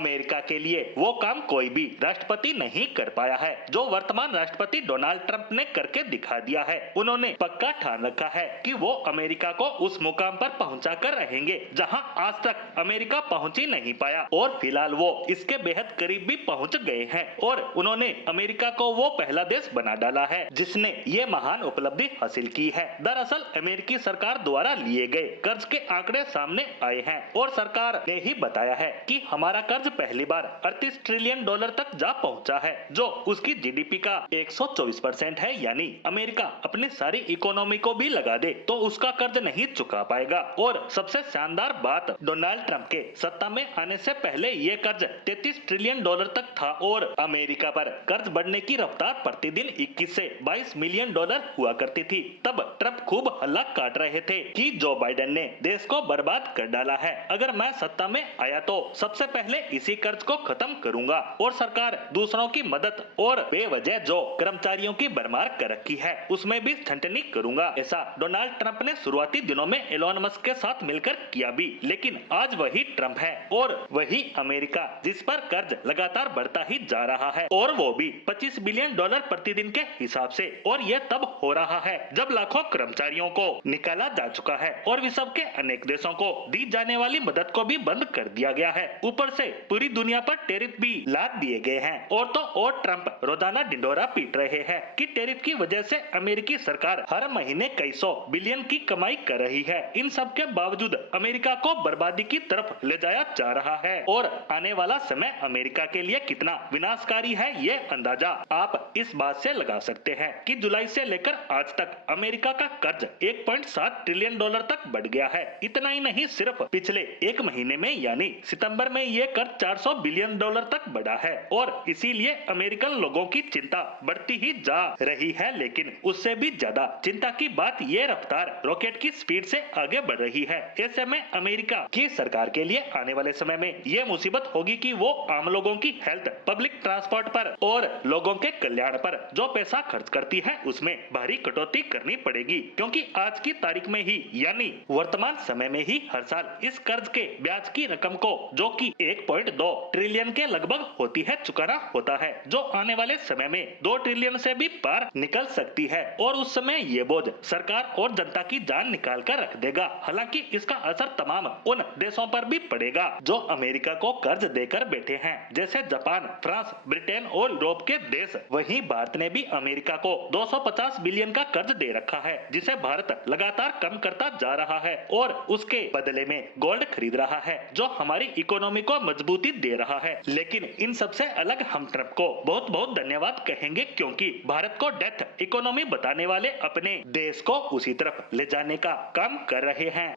America के लिए वो काम कोई भी राष्ट्रपति नहीं कर पाया है जो वर्तमान राष्ट्रपति डोनाल्ड ट्रंप ने करके दिखा दिया है। उन्होंने पक्का ठान रखा है कि वो अमेरिका को उस मुकाम पर पहुंचा कर रहेंगे जहां आज तक अमेरिका पहुंच ही नहीं पाया, और फिलहाल वो इसके बेहद करीब भी पहुंच गए हैं और उन्होंने अमेरिका को वो पहला देश बना डाला है जिसने ये महान उपलब्धि हासिल की है। दरअसल अमेरिकी सरकार द्वारा लिए गए कर्ज के आंकड़े सामने आए हैं और सरकार ने ही बताया है कि हमारा कर्ज पहली बार 38 ट्रिलियन डॉलर तक जा पहुंचा है, जो उसकी जीडीपी का 124% है। यानी अमेरिका अपनी सारी इकोनॉमी को भी लगा दे तो उसका कर्ज नहीं चुका पाएगा। और सबसे शानदार बात, डोनाल्ड ट्रंप के सत्ता में आने से पहले ये कर्ज 33 ट्रिलियन डॉलर तक था और अमेरिका पर कर्ज बढ़ने की रफ्तार प्रतिदिन 21 से 22 मिलियन डॉलर हुआ करती थी। तब ट्रंप खूब हल्ला काट रहे थे कि जो बाइडेन ने देश को बर्बाद कर डाला है, अगर मैं सत्ता में आया तो सबसे पहले इसी कर्ज को खत्म करूंगा और सरकार दूसरों की मदद और बेवजह जो कर्मचारियों की भरमार कर रखी है उसमें भी छंटनी करूंगा। ऐसा डोनाल्ड ट्रंप ने शुरुआती दिनों में एलोन मस्क के साथ मिलकर किया भी, लेकिन आज वही ट्रंप है और वही अमेरिका जिस पर कर्ज लगातार बढ़ता ही जा रहा है, और वो भी 25 बिलियन डॉलर प्रतिदिन के हिसाब से। और ये तब हो रहा है जब लाखों कर्मचारियों को निकाला जा चुका है और विश्व के अनेक देशों को दी जाने वाली मदद को भी बंद कर दिया गया है। ऊपर से पूरी दुनिया पर टैरिफ भी लाद दिए गए हैं और तो और ट्रंप रोजाना ढिंढोरा पीट रहे हैं कि टैरिफ की वजह से अमेरिकी सरकार हर महीने कई सौ बिलियन की कमाई कर रही है। इन सब के बावजूद अमेरिका को बर्बादी की तरफ ले जाया जा रहा है और आने वाला समय अमेरिका के लिए कितना विनाशकारी है ये अंदाजा आप इस बात से लगा सकते हैं कि जुलाई से लेकर आज तक अमेरिका का कर्ज 1.7 ट्रिलियन डॉलर तक बढ़ गया है। इतना ही नहीं, सिर्फ पिछले एक महीने में यानी सितंबर में ये कर्ज 400 बिलियन डॉलर तक बढ़ा है और इसीलिए अमेरिकन लोगों की चिंता बढ़ती ही जा रही है। लेकिन उससे भी ज्यादा चिंता की बात ये रफ्तार रॉकेट की स्पीड से आगे बढ़ रही है। ऐसे में अमेरिका की सरकार के लिए आने वाले समय में ये मुसीबत होगी कि वो आम लोगों की हेल्थ, पब्लिक ट्रांसपोर्ट पर और लोगों के कल्याण पर जो पैसा खर्च करती है उसमें भारी कटौती करनी पड़ेगी, क्योंकि आज की तारीख में ही यानी वर्तमान समय में ही हर साल इस कर्ज के ब्याज की रकम को, जो कि 1.2 ट्रिलियन के लगभग होती है, चुकाना होता है, जो आने वाले समय में 2 ट्रिलियन से भी पार निकल सकती है और उस समय ये बोझ सरकार और जनता की जान निकाल कर रख देगा। हालांकि इसका असर तमाम उन देशों पर भी पड़ेगा जो अमेरिका को कर्ज देकर बैठे हैं, जैसे जापान, फ्रांस, ब्रिटेन और यूरोप के देश। वहीं भारत ने भी अमेरिका को 250 बिलियन का कर्ज दे रखा है, जिसे भारत लगातार कम करता जा रहा है और उसके बदले में गोल्ड खरीद रहा है, जो हमारी इकोनॉमी को मजबूती दे रहा है। लेकिन इन सबसे अलग हम ट्रंप को बहुत बहुत धन्यवाद कहेंगे, क्योंकि भारत को डेथ इकोनॉमी बताने वाले अपने देश को उसी तरफ ले जाने का काम कर रहे हैं।